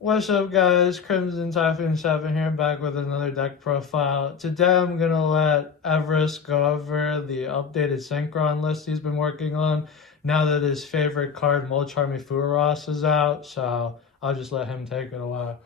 What's up, guys? Crimson Typhoon 7 here, back with another deck profile. Today I'm gonna let Everest go over the updated Synchron list he's been working on now that his favorite card, Molcharmy Furos, is out, so I'll just let him take it away.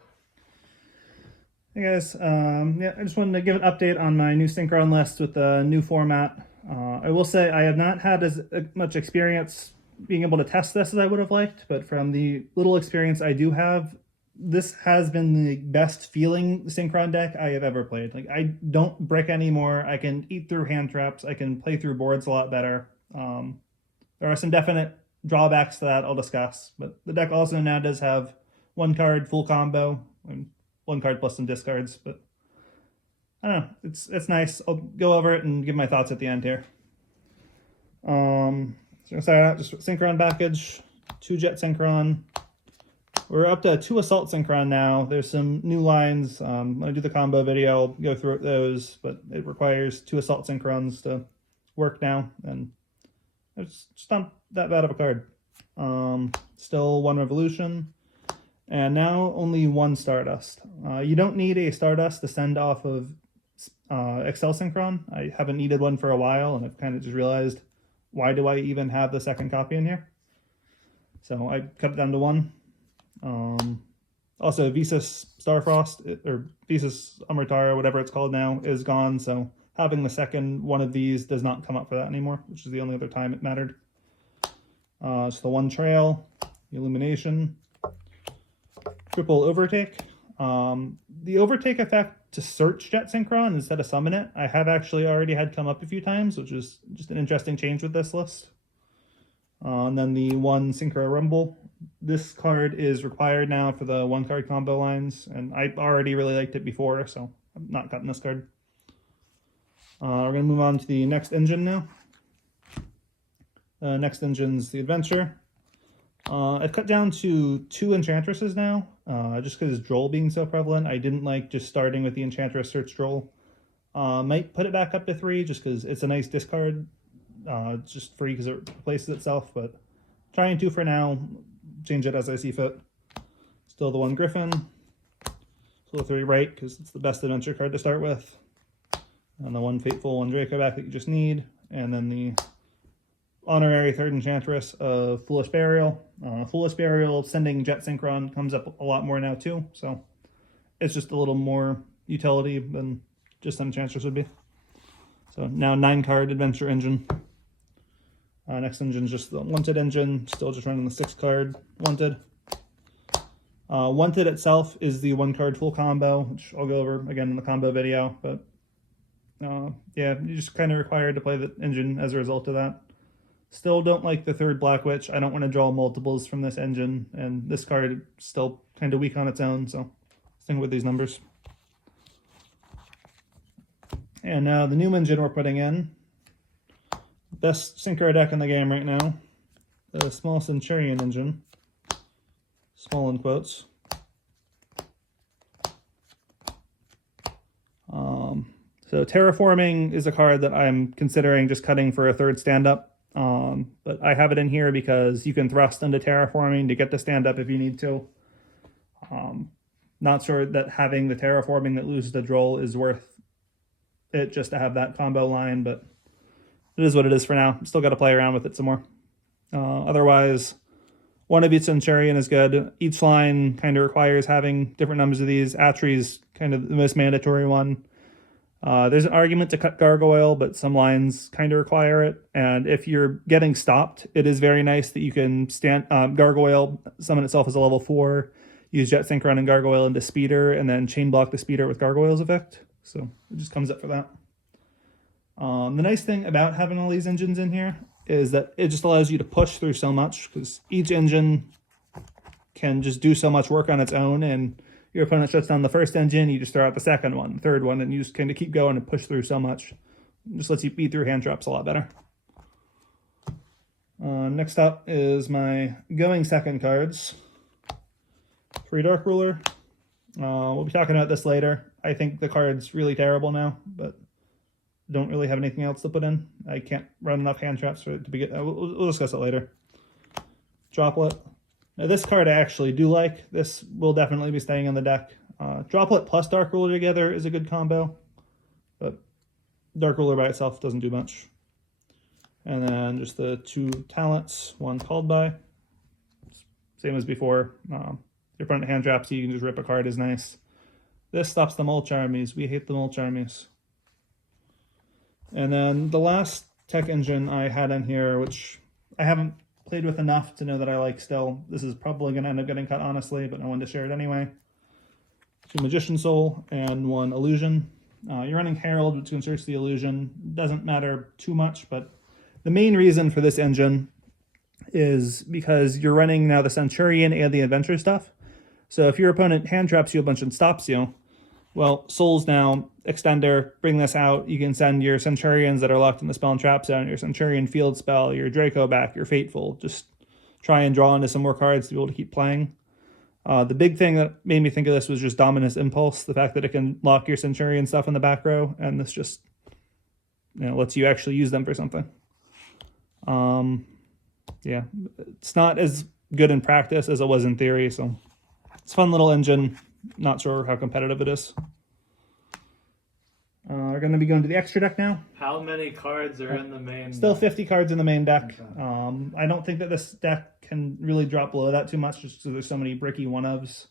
Hey guys, I just wanted to give an update on my new Synchron list with the new format. I will say I have not had as much experience being able to test this as I would have liked, but from the little experience I do have, this has been the best feeling Synchron deck I have ever played. Like, I don't brick anymore. I can eat through hand traps. I can play through boards a lot better. There are some definite drawbacks to that I'll discuss, but the deck also now does have one card full combo and one card plus some discards. But I don't know, it's nice. I'll go over it and give my thoughts at the end here. So start out just Synchron package, 2 Jet Synchron. We're up to 2 Assault Synchron now. There's some new lines. When I do the combo video, I'll go through those, but it requires 2 Assault Synchrons to work now, and it's just not that bad of a card. Still 1 Revolution, and now only 1 Stardust. You don't need a Stardust to send off of Excel Synchron. I haven't needed one for a while, and I've kind of just realized, why do I even have the second copy in here? So I cut it down to 1. Also, Visas Starfrost, or Visas Amrutara, whatever it's called now, is gone, so having the second one of these does not come up for that anymore, which is the only other time it mattered. So the 1 Trail, Illumination, triple Overtake. The Overtake effect to search Jet Synchron instead of summon it, I have actually already had come up a few times, which is just an interesting change with this list. And then the 1 Synchro Rumble. This card is required now for the 1 card combo lines, and I already really liked it before, so I'm not cutting this card. We're going to move on to the next engine now. Next engine's the Adventure. I've cut down to 2 Enchantresses now, just because Droll being so prevalent. I didn't like just starting with the Enchantress Search Droll. Might put it back up to 3 just because it's a nice discard. It's just free because it replaces itself, but trying 2 for now, change it as I see fit. Still the 1 Griffin, still the 3 Right because it's the best adventure card to start with, and the 1 Fateful 1 Draco back that you just need, and then the honorary 3rd Enchantress of Foolish Burial. Foolish Burial sending Jet Synchron comes up a lot more now too, so it's just a little more utility than just an Enchantress would be. So now 9 card adventure engine. Next engine is just the Wanted engine, still just running the 6 card Wanted. Wanted itself is the 1 card full combo, which I'll go over again in the combo video, but yeah, you're just kind of required to play the engine as a result of that. Still don't like the 3rd Black Witch. I don't want to draw multiples from this engine, and this card is still kind of weak on its own, so think with these numbers. And now the new engine we're putting in. Best synchro deck in the game right now. The small Centur-ion engine. Small in quotes. So Terraforming is a card that I'm considering just cutting for a 3rd stand-up. But I have it in here because you can thrust into Terraforming to get the stand-up if you need to. Not sure that having the Terraforming that loses the Droll is worth it just to have that combo line, but it is what it is for now. Still got to play around with it some more. Otherwise, one of each Centur-ion is good. Each line kind of requires having different numbers of these. Atre's kind of the most mandatory one. There's an argument to cut Gargoyle, but some lines kind of require it. And if you're getting stopped, it is very nice that you can stand Gargoyle, summon itself as a level 4, use Jet Synchron and Gargoyle into Speeder, and then chain block the Speeder with Gargoyle's effect. So it just comes up for that. The nice thing about having all these engines in here is that it just allows you to push through so much, because each engine can just do so much work on its own, and your opponent shuts down the 1st engine, you just throw out the 2nd one, the 3rd one, and you just kind of keep going and push through so much. It just lets you beat through hand traps a lot better. Next up is my going 2nd cards. 3 Dark Ruler. We'll be talking about this later. I think the card's really terrible now, but don't really have anything else to put in. I can't run enough hand traps for it to be good. We'll discuss it later. Droplet. Now, this card I actually do like. This will definitely be staying in the deck. Droplet plus Dark Ruler together is a good combo, but Dark Ruler by itself doesn't do much. And then just the 2 talents, 1 called by. Same as before. Your opponent hand drops you, you can just rip a card is nice. This stops the Mulch Armies. We hate the Mulch Armies. And then the last tech engine I had in here, which I haven't played with enough to know that I like still. This is probably going to end up getting cut, honestly, but I wanted to share it anyway. 2 Magician Soul and 1 Illusion. You're running Herald, which inserts the Illusion. Doesn't matter too much, but the main reason for this engine is because you're running now the Centur-ion and the Adventure stuff. So if your opponent hand traps you a bunch and stops you, well, Souls now, Extender, bring this out. You can send your Centurions that are locked in the spell and trap zone, your Centurion field spell, your Draco back, your Fateful. Just try and draw into some more cards to be able to keep playing. The big thing that made me think of this was just Dominus Impulse, the fact that it can lock your Centurion stuff in the back row, and this just lets you actually use them for something. Yeah, it's not as good in practice as it was in theory, so it's a fun little engine. Not sure how competitive it is. We're going to be going to the extra deck now. How many cards are in the main Still deck? 50 cards in the main deck. Okay. I don't think that this deck can really drop below that too much just because there's so many bricky one-ofs.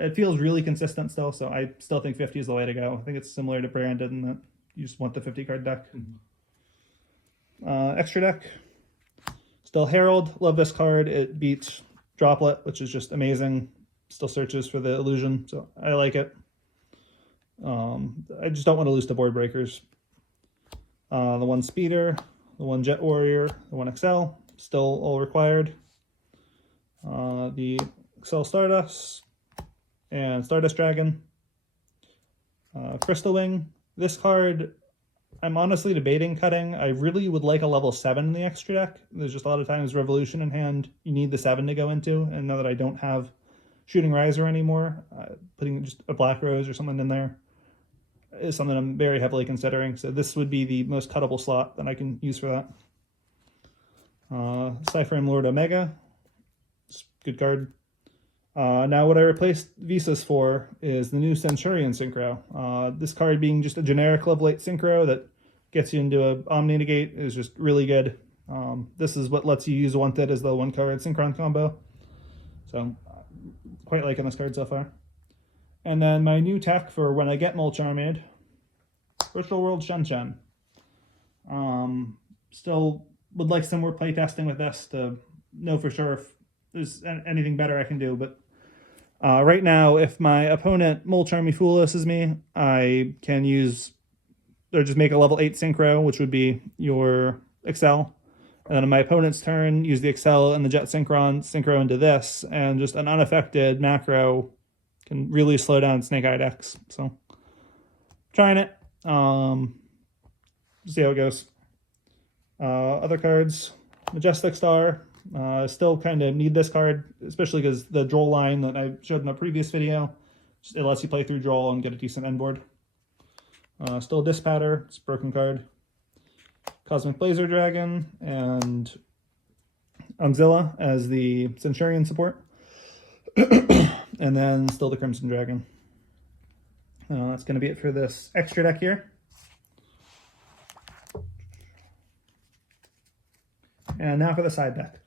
It feels really consistent still, so I still think 50 is the way to go. I think it's similar to Branded in that you just want the 50-card deck. Extra deck. Still Herald. Love this card. It beats Droplet, which is just amazing. Still searches for the Illusion, so I like it. I just don't want to lose to Board Breakers. The 1 Speeder, the 1 Jet Warrior, the 1 Excel, still all required. The Excel Stardust and Stardust Dragon. Crystal Wing. This card, I'm honestly debating cutting. I really would like a level 7 in the extra deck. There's just a lot of times Revolution in hand, you need the 7 to go into, and now that I don't have Shooting Riser anymore, putting just a Black Rose or something in there is something I'm very heavily considering. So this would be the most cuttable slot that I can use for that. Cypher Lord Omega, good card. Now what I replaced Visas for is the new Centur-ion Synchro. This card being just a generic level 8 Synchro that gets you into a Omni Negate is just really good. This is what lets you use Wanted as the 1-card Synchron combo. So quite liking this card so far. And then my new tech for when I get Mulch Armade, Virtual World Shen. Still would like some more playtesting with this to know for sure if there's anything better I can do. But right now, if my opponent Mulch Army Fooloses me, I can use, or just make a level 8 Synchro, which would be your Excel. And then on my opponent's turn, use the Excel and the Jet Synchro into this, and just an unaffected macro can really slow down Snake Eye decks. So, trying it. See how it goes. Other cards, Majestic Star. Still kind of need this card, especially because the draw line that I showed in a previous video, it lets you play through draw and get a decent end board. Still Dispatter, it's a broken card. Cosmic Blazer Dragon and Umzilla as the Centurion support. And then still the Crimson Dragon. That's going to be it for this extra deck here. And now for the side deck.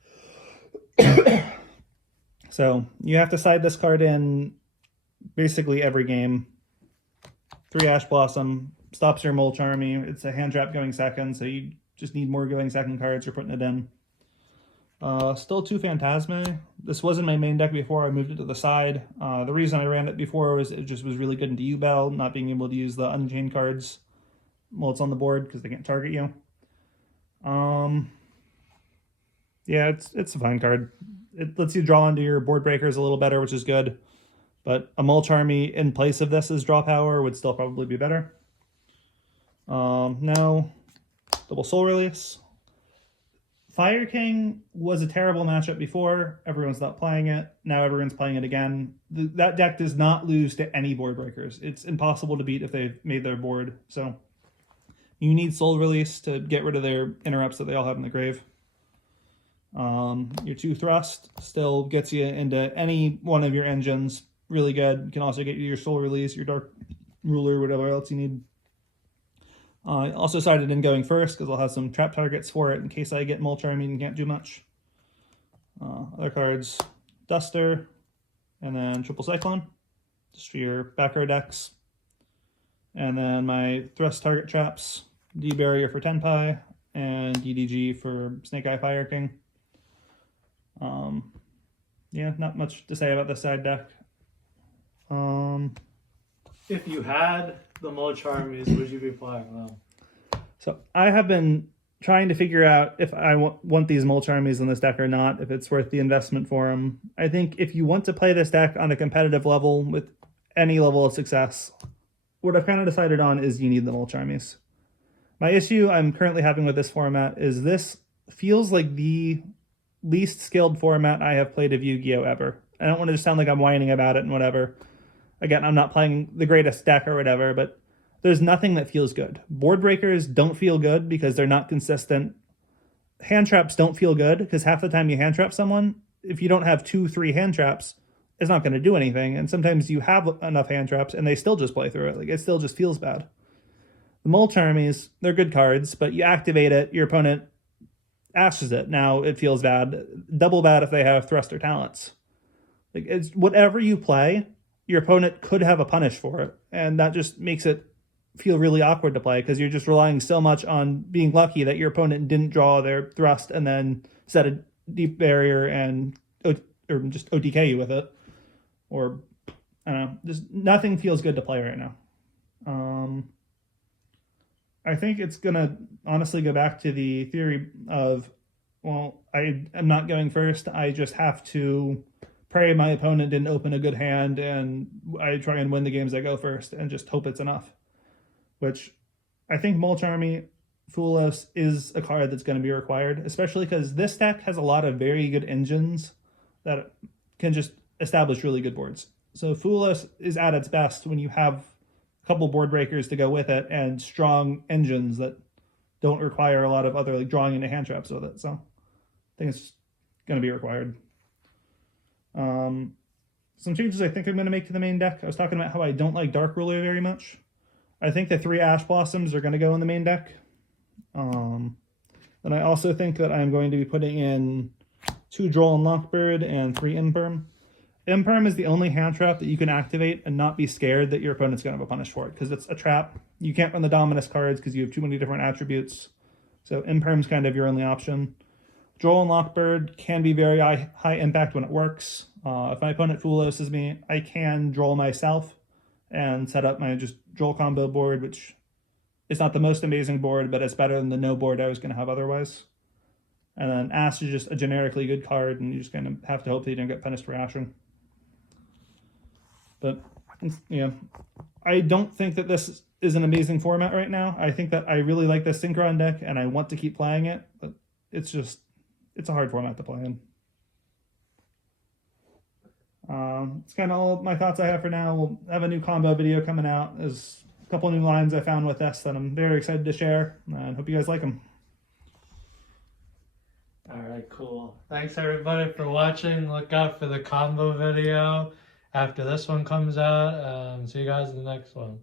So you have to side this card in basically every game. 3 Ash Blossom. Stops your Mulch Army. It's a hand trap going second, so you just need more going second cards for putting it in. Still 2 Phantasme. This wasn't my main deck before. I moved it to the side. The reason I ran it before was it just was really good into U-Bell, not being able to use the Unchained cards while it's on the board because they can't target you. Yeah, it's a fine card. It lets you draw into your Board Breakers a little better, which is good. But a Mulch Army in place of this as draw power would still probably be better. Now, double Soul Release. Fire King was a terrible matchup before. Everyone's not playing it. Now everyone's playing it again. That deck does not lose to any Board Breakers. It's impossible to beat if they've made their board. So you need Soul Release to get rid of their interrupts that they all have in the grave. Your 2 thrust still gets you into any one of your engines. Really good. You can also get your soul release, your dark ruler, whatever else you need. I also decided in going first because I'll have some trap targets for it in case I get Mulch Army and can't do much. Other cards, Duster, and then Triple Cyclone, just for your back row decks. And then my thrust target traps, D-Barrier for Tenpai, and DDG for Snake Eye Fire King. Yeah, not much to say about this side deck. If you had the Mulch Armies, would you be playing them? So I have been trying to figure out if I want these Mulch Armies in this deck or not, if it's worth the investment for them. I think if you want to play this deck on a competitive level with any level of success, what I've kind of decided on is you need the Mulch Armies. My issue I'm currently having with this format is this feels like the least skilled format I have played of Yu-Gi-Oh! Ever. I don't want to just sound like I'm whining about it and whatever. Again, I'm not playing the greatest deck or whatever, but there's nothing that feels good. Board breakers don't feel good because they're not consistent. Hand traps don't feel good because half the time you hand trap someone, if you don't have 2-3 hand traps, it's not going to do anything. And sometimes you have enough hand traps and they still just play through it. Like, it still just feels bad. The Mulch Armies, they're good cards, but you activate it, your opponent ashes it. Now it feels bad. Double bad if they have thrust or talents. Like, it's whatever you play, your opponent could have a punish for it. And that just makes it feel really awkward to play because you're just relying so much on being lucky that your opponent didn't draw their thrust and then set a deep barrier and or just OTK you with it. Or, I don't know, just nothing feels good to play right now. I think it's going to honestly go back to the theory of, well, I am not going first. I just have to pray my opponent didn't open a good hand and I try and win the games I go first and just hope it's enough. Which I think Mulch Army Fulos is a card that's going to be required, especially because this deck has a lot of very good engines that can just establish really good boards. So Fulos is at its best when you have a couple board breakers to go with it and strong engines that don't require a lot of other like drawing into hand traps with it. So I think it's going to be required. Some changes I think I'm going to make to the main deck. I was talking about how I don't like Dark Ruler very much. I think the 3 Ash Blossoms are going to go in the main deck. And I also think that I'm going to be putting in 2 Droll and Lockbird and 3 Imperm. Imperm is the only hand trap that you can activate and not be scared that your opponent's going to have a punish for it, because it's a trap. You can't run the Dominus cards because you have too many different attributes. So Imperm's kind of your only option. Droll and Lockbird can be very high impact when it works. If my opponent Fuloses me, I can Droll myself and set up my just Droll combo board, which is not the most amazing board, but it's better than the no board I was going to have otherwise. And then Ash is just a generically good card, and you just kind of have to hope that you don't get punished for ashing. But, yeah, I don't think that this is an amazing format right now. I think that I really like this Synchron deck, and I want to keep playing it, but it's a hard format to play in. It's kind of all my thoughts I have for now. We'll have a new combo video coming out. There's a couple new lines I found with this that I'm very excited to share, and hope you guys like them. All right, cool. Thanks everybody for watching. Look out for the combo video after this one comes out. See you guys in the next one.